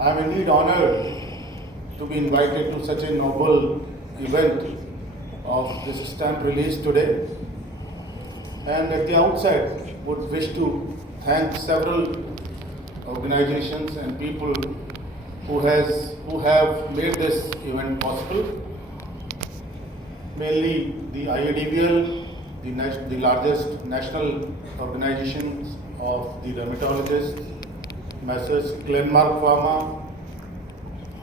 I am indeed honored to be invited to such a noble event of this stamp release today. And at the outset, would wish to thank several organizations and people who have made this event possible. Mainly the IADVL, the largest national organizations of the dermatologists, Messrs. Glenmark Pharma,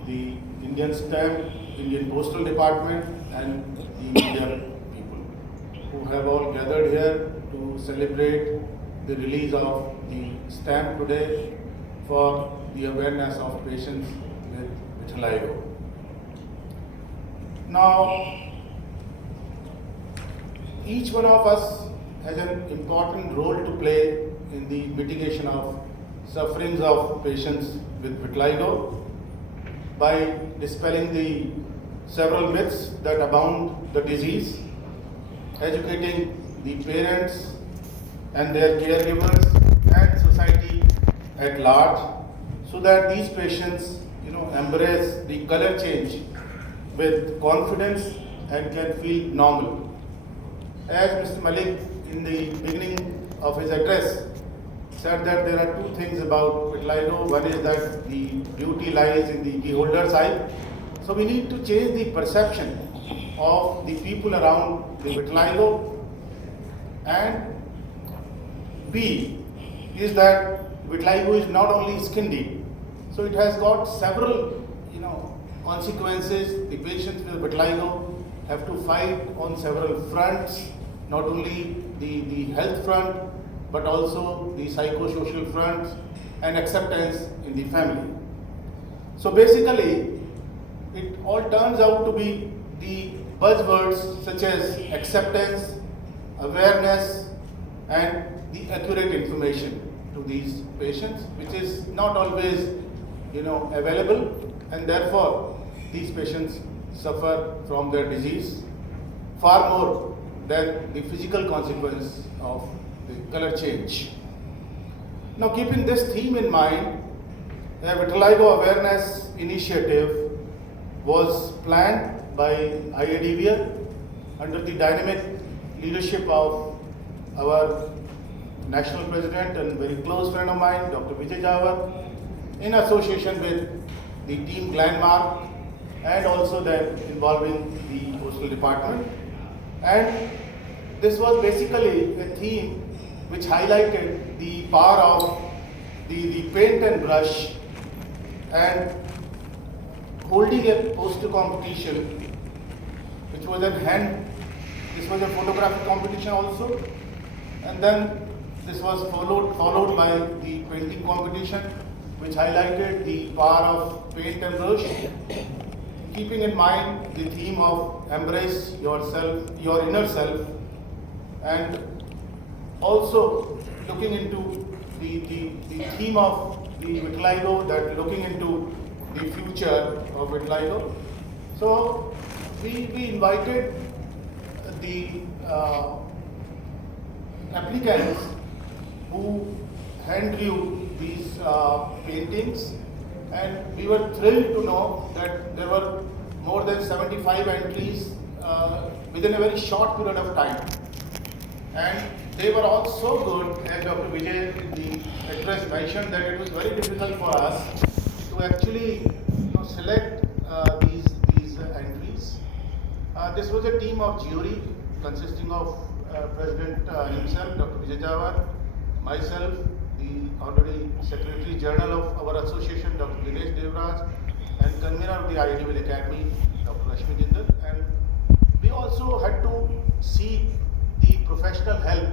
the Indian Stamp, Indian Postal Department, and the media people who have all gathered here to celebrate the release of the stamp today for the awareness of patients with vitiligo. Now, each one of us has an important role to play in the mitigation of sufferings of patients with vitiligo by dispelling the several myths that abound the disease, educating the parents and their caregivers and society at large, so that these patients embrace the color change with confidence and can feel normal. As Mr. Malik in the beginning of his address said that there are two things about vitiligo. One is that the beauty lies in the beholder's eye. So we need to change the perception of the people around the vitiligo. And B is that vitiligo is not only skin deep. So it has got several consequences. The patients with vitiligo have to fight on several fronts, not only the health front, but also the psychosocial front and acceptance in the family. So basically, it all turns out to be the buzzwords such as acceptance, awareness, and the accurate information to these patients, which is not always available, and therefore these patients suffer from their disease far more than the physical consequence of the color change. Now, keeping this theme in mind, a vitiligo awareness initiative was planned by IADVL under the dynamic leadership of our national president and very close friend of mine, Dr. Vijay Jawar, in association with the team Glenmark and also then involving the Postal Department. And this was basically a theme which highlighted the power of the paint and brush, and holding a poster competition, which was this was a photographic competition also, and then this was followed by the painting competition, which highlighted the power of paint and brush, keeping in mind the theme of embrace yourself, your inner self, and also looking into the theme of the vitiligo, that looking into the future of vitiligo. So we invited the applicants who hand drew these paintings, and we were thrilled to know that there were more than 75 entries within a very short period of time. And they were all so good, as Dr. Vijay in the address mentioned, that it was very difficult for us to actually select these entries. This was a team of jury consisting of President himself, Dr. Vijay Jawar, myself, the Honorary Secretary General of our association, Dr. Dinesh Devraj, and convener of the IADVL Academy, Dr. Rashmi Jindal. And we also had to seek the professional help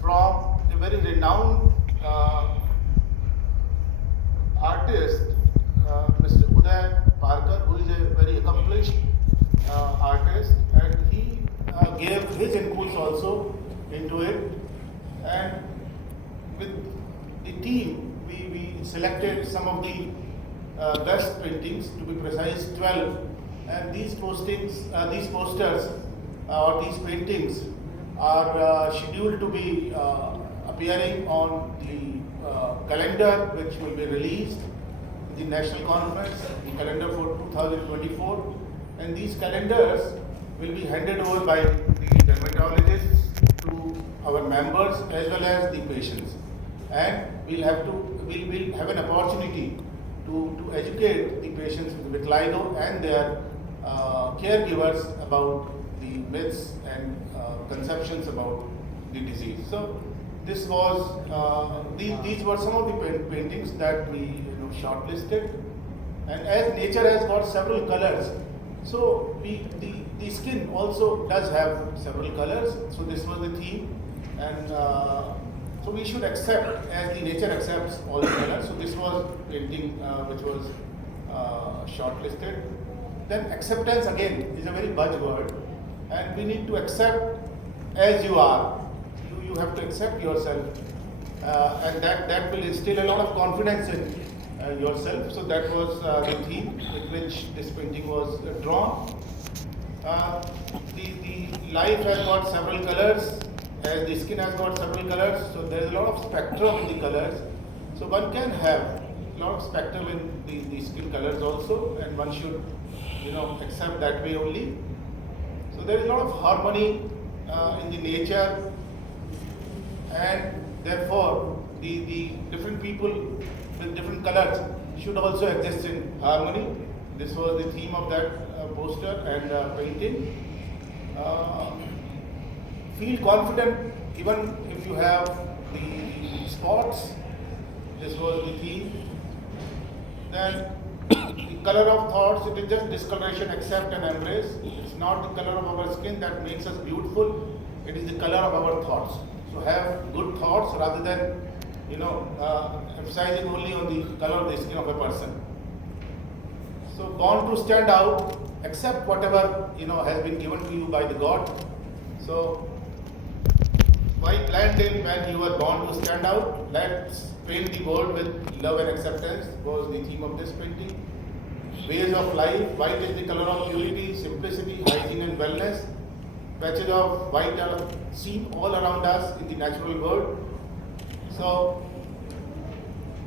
from a very renowned artist, Mr. Uday Parker, who is a very accomplished artist, and he gave his inputs also into it. And with the team, we selected some of the best paintings, to be precise 12, and these posters or these paintings are scheduled to be appearing on the calendar, which will be released the national conference, the calendar for 2024, and these calendars will be handed over by the dermatologists to our members as well as the patients, and we'll have an opportunity to educate the patients with vitiligo and their caregivers about the myths and conceptions about the disease. So this was these were some of the paintings that we shortlisted, and as nature has got several colors, so the skin also does have several colors. So this was the theme, and so we should accept as the nature accepts all the colors. So this was painting which was shortlisted. Then acceptance again is a very buzzword, and we need to accept as you are. You have to accept yourself, and that will instill a lot of confidence in yourself. So that was the theme with which this painting was drawn. The life has got several colors, as the skin has got several colors. So there is a lot of spectrum in the colors. So one can have a lot of spectrum in the skin colors also, and one should accept that way only. So there is a lot of harmony in the nature, and therefore the different people with different colors should also exist in harmony. This was the theme of that poster and painting. Feel confident even if you have the spots. This was the theme. Then the color of thoughts, it is just discoloration, accept and embrace. It's not the color of our skin that makes us beautiful, it is the color of our thoughts. So have good thoughts rather than emphasizing only on the color of the skin of a person. So born to stand out, accept whatever has been given to you by the God. So why blend in when you are born to stand out? Let's paint the world with love and acceptance was the theme of this painting. Ways of life, white is the color of purity, simplicity, hygiene and wellness. Patches of white are seen all around us in the natural world. So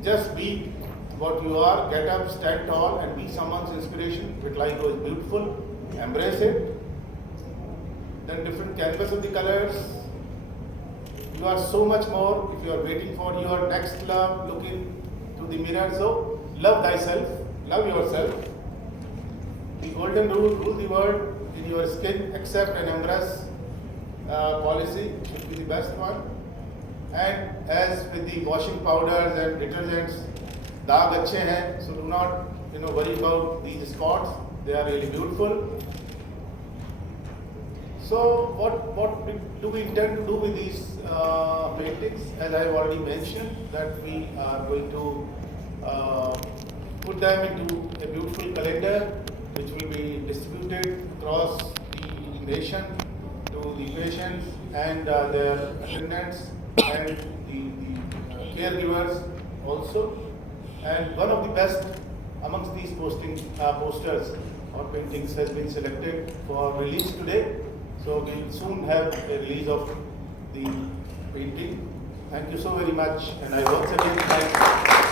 just be what you are, get up, stand tall and be someone's inspiration. Vitiligo is beautiful, embrace it. Then different canvas of the colors. You are so much more. If you are waiting for your next love, look into the mirror. So love thyself, love yourself. The golden rule the world in your skin, accept and embrace policy should be the best one. And as with the washing powders and detergents, daag achhe hain, so do not worry about these spots. They are really beautiful. So what do we intend to do with these paintings? As I have already mentioned, that we are going to put them into a beautiful calendar which will be distributed across the nation to the patients and their attendants and the caregivers also. And one of the best amongst these posters or paintings has been selected for release today. So we'll soon have a release of the painting. Thank you so very much, and I once again thank